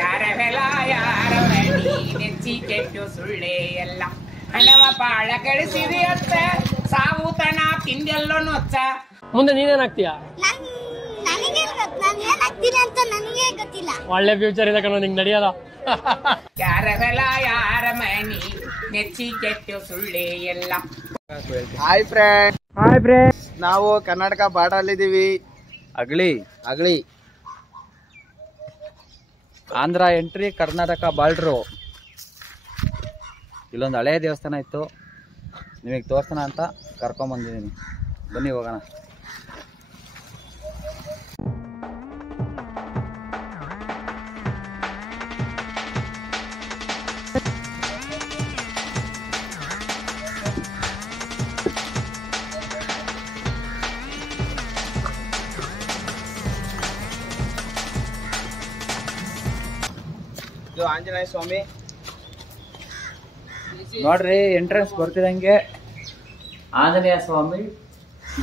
ಯಾರವೆಲ್ಲ ಯಾರವನಿ ನೆಚ್ಚಿ ಕೆಟ್ಟು ಸುಳ್ಳೆ ಎಲ್ಲ ಹಣವ ಬಾಳ ಗಳಿಸಿದೆ ಅತ್ತ ಸಾವು ತನ ತಿಂದೆಲ್ಲೋ ನೊಚ್ಚ. ಮುಂದೆ ನೀನೇನಾಗ್ತೀಯಾ? ಒಳ್ಳೆ ಫ್ಯೂಚರ್ ಇದೆ ಕಣೋ ನಿಂಗೆ, ನಡೆಯಲ್ಲ. ಯಾರವೆಲ್ಲ ಯಾರ ಮನಿ ನೆಚ್ಚಿ ಕೆಟ್ಟು ಸುಳ್ಳೆ ಎಲ್ಲ. ಹಾಯ್ ಫ್ರೆಂಡ್ಸ್, ನಾವು ಕರ್ನಾಟಕ ಬಾರ್ಡರ್ ಇದೀವಿ. ಅಗಳಿ ಆಂಧ್ರ ಎಂಟ್ರಿ, ಕರ್ನಾಟಕ ಬಾರ್ಡ್ರು. ಇಲ್ಲೊಂದು ಹಳೆಯ ದೇವಸ್ಥಾನ ಇತ್ತು, ನಿಮಗೆ ತೋರಿಸೋಣ ಅಂತ ಕರ್ಕೊಂಬಂದಿದ್ದೀನಿ. ಬನ್ನಿ ಹೋಗೋಣ. ಇದು ಆಂಜನೇಯ ಸ್ವಾಮಿ ನೋಡ್ರಿ, ಎಂಟ್ರೆನ್ಸ್ ಬರ್ತಿದಂಗೆ ಆಂಜನೇಯ ಸ್ವಾಮಿ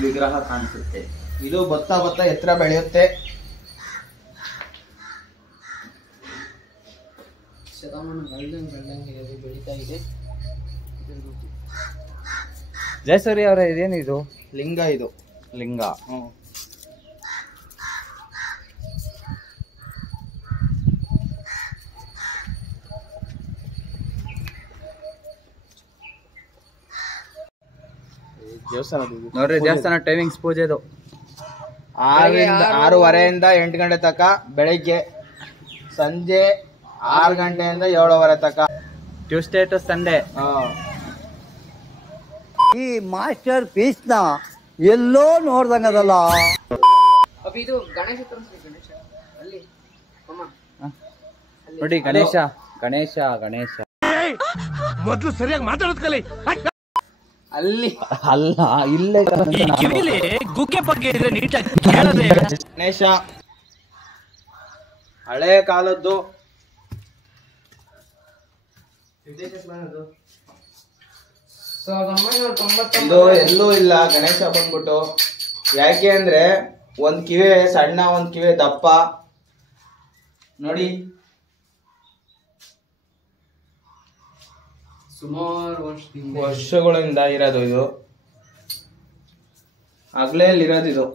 ವಿಗ್ರಹ ಕಾಣಿಸುತ್ತೆ. ಇದು ಭತ್ತ ಎತ್ತರ ಬೆಳೆಯುತ್ತೆ. ಜಯಸೂರಿ ಅವರ ಇದೇನಿದು? ಲಿಂಗ. ಇದು ಲಿಂಗ. ನೋಡ್ರಿ, ದೇವಸ್ಥಾನ ಟೈಮಿಂಗ್ಸ್ ಪೂಜೆದು 6:30 8 ಗಂಟೆ ತನಕ, ಬೆಳಿಗ್ಗೆ ಸಂಜೆ 6 ಗಂಟೆಯಿಂದ 7:15 ತನಕ, ಟ್ಯೂಸ್ಡೇ ಟು ಸಂಡೇ. ಈ ಮಾಸ್ಟರ್ ಪೀಸ್ ನ ಎಲ್ಲೋ ನೋಡ್ದಂಗದಲ್ಲ. ಇದು ಗಣೇಶ ಅಲ್ಲಿ ನೋಡಿ, ಗಣೇಶ ಮೊದಲು ಸರಿಯಾಗಿ ಮಾತಾಡೋದ್ ಕಲಿ. ಅಲ್ಲಿ ಅಲ್ಲ, ಇಲ್ಲೇ ಗುಕ್ಕೆ ಬಗ್ಗೆ ಗಣೇಶ ಹಳೆ ಕಾಲದ್ದು. ಇದು ಎಲ್ಲೂ ಇಲ್ಲ ಗಣೇಶ ಬಂದ್ಬಿಟ್ಟು. ಯಾಕೆ ಅಂದ್ರೆ ಒಂದ್ ಕಿವಿ ಸಣ್ಣ, ಒಂದ್ ಕಿವಿ ದಪ್ಪ. ನೋಡಿ, ಸುಮಾರು ವರ್ಷಗಳಿಂದ ಇರೋದು ಇದು. ಅಗ್ಲೆಯಲ್ಲಿ ಇರೋದು ಇದು.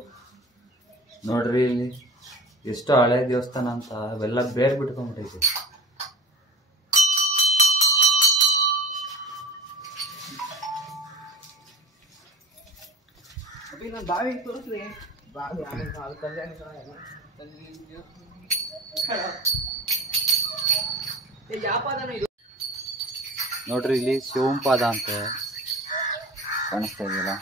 ನೋಡ್ರಿ, ಇಲ್ಲಿ ಎಷ್ಟು ಹಳೆ ದೇವಸ್ಥಾನ ಅಂತ ಅವೆಲ್ಲ ಬೇರ್ ಬಿಟ್ಕೊಂಡ್ಬಿಟ್ಟೈತೆ. ಬಾವಿ ತೋರಿಸ್ರಿ. ನೋಡ್ರಿ, ಇಲ್ಲಿ ಶಿವಂಪಾದ ಅಂತ ಕಾಣಿಸ್ತಾ ಇದೆಯಲ್ಲ.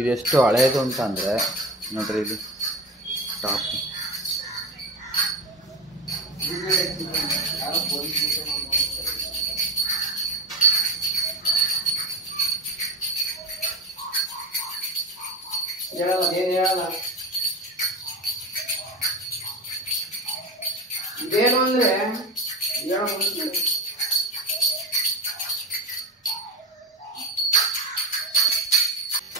ಇದೆಷ್ಟು ಹಳೇದು ಅಂತ ಅಂದ್ರೆ ನೋಡ್ರಿ, ಇಲ್ಲಿ ಟಾಪ್ ಇದೇನು ಅಂದ್ರೆ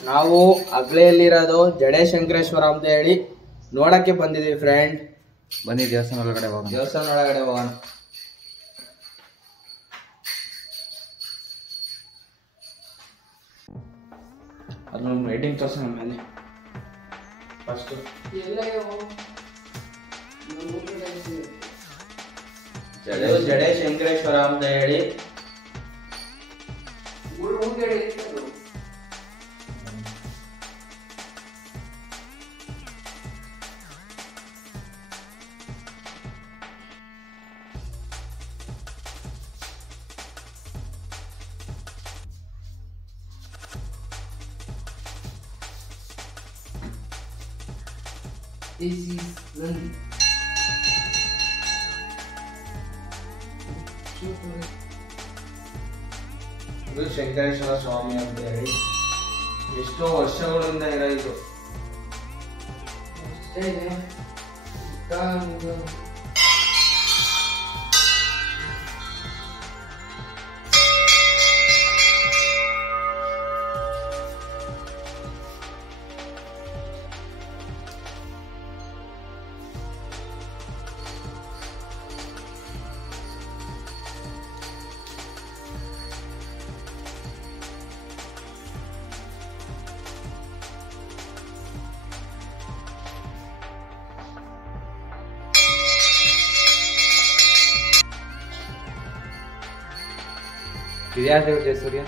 ನಾವು ಅಗ್ಲೆಯಲ್ಲಿರೋದು ಜಡೆ ಶಂಕರೇಶ್ವರ ಅಂತ ಹೇಳಿ ನೋಡಕ್ಕೆ ಬಂದಿದೀವಿ ಫ್ರೆಂಡ್. ಬನ್ನಿ, ದೇವಸ್ಥಾನ ಒಳಗಡೆ ಹೋಗೋಣ. ದೇವಸ್ಥಾನ ಒಳಗಡೆ ಹೋಗೋಣ. ಅಲ್ಲೊಂದು ರೇಟಿಂಗ್ ತೋರ್ಸೋಣ ಮೇಲೆ ಫಸ್ಟ್. ಜಡೆ ಶಂಕರೇಶ್ವರ ಅಂತ ಹೇಳಿ This is Nandi. ಇದು ಶಂಕರೇಶ್ವರ ಸ್ವಾಮಿ ಅಂತ ಹೇಳಿ ಎಷ್ಟೋ ವರ್ಷಗಳಿಂದ ಇರೋ ಇದು. ಇದ್ಯಾವ ದೇವತೆ ಸೂರ್ಯ?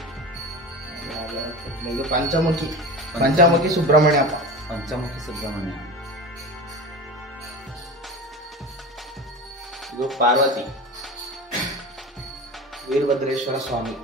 ಇದು ಪಂಚಮುಖಿ ಸುಬ್ರಹ್ಮಣ್ಯಪ್ಪ. ಪಂಚಮುಖಿ ಸುಬ್ರಹ್ಮಣ್ಯ. ಇದು ಪಾರ್ವತಿ, ವೀರಭದ್ರೇಶ್ವರ ಸ್ವಾಮಿ.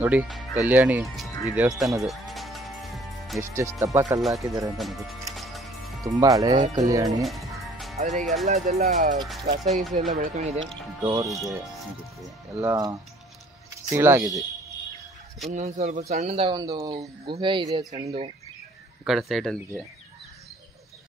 ನೋಡಿ ಕಲ್ಯಾಣಿ, ಈ ದೇವಸ್ಥಾನದು ಎಷ್ಟೆಷ್ಟು ದಪ್ಪ ಕಲ್ಲು ಹಾಕಿದ್ದಾರೆ ಅಂತ ನೋಡಿ. ತುಂಬಾ ಹಳೆ ಕಲ್ಯಾಣಿ. ಆದ್ರೆ ಈಗೆಲ್ಲ ಅದೆಲ್ಲ ಕಸ ಗಿಸ ಎಲ್ಲ ಬೆಳ್ಕೊಂಡಿದೆ. ಡೋರ್ ಇದೆ, ಎಲ್ಲ ಸೀಳಾಗಿದೆ. ಒಂದೊಂದು ಸ್ವಲ್ಪ ಸಣ್ಣದಾಗ ಒಂದು ಗುಹೆ ಇದೆ, ಸಣ್ಣದು ಈ ಕಡೆ ಸೈಡಲ್ಲಿ ಇದೆ.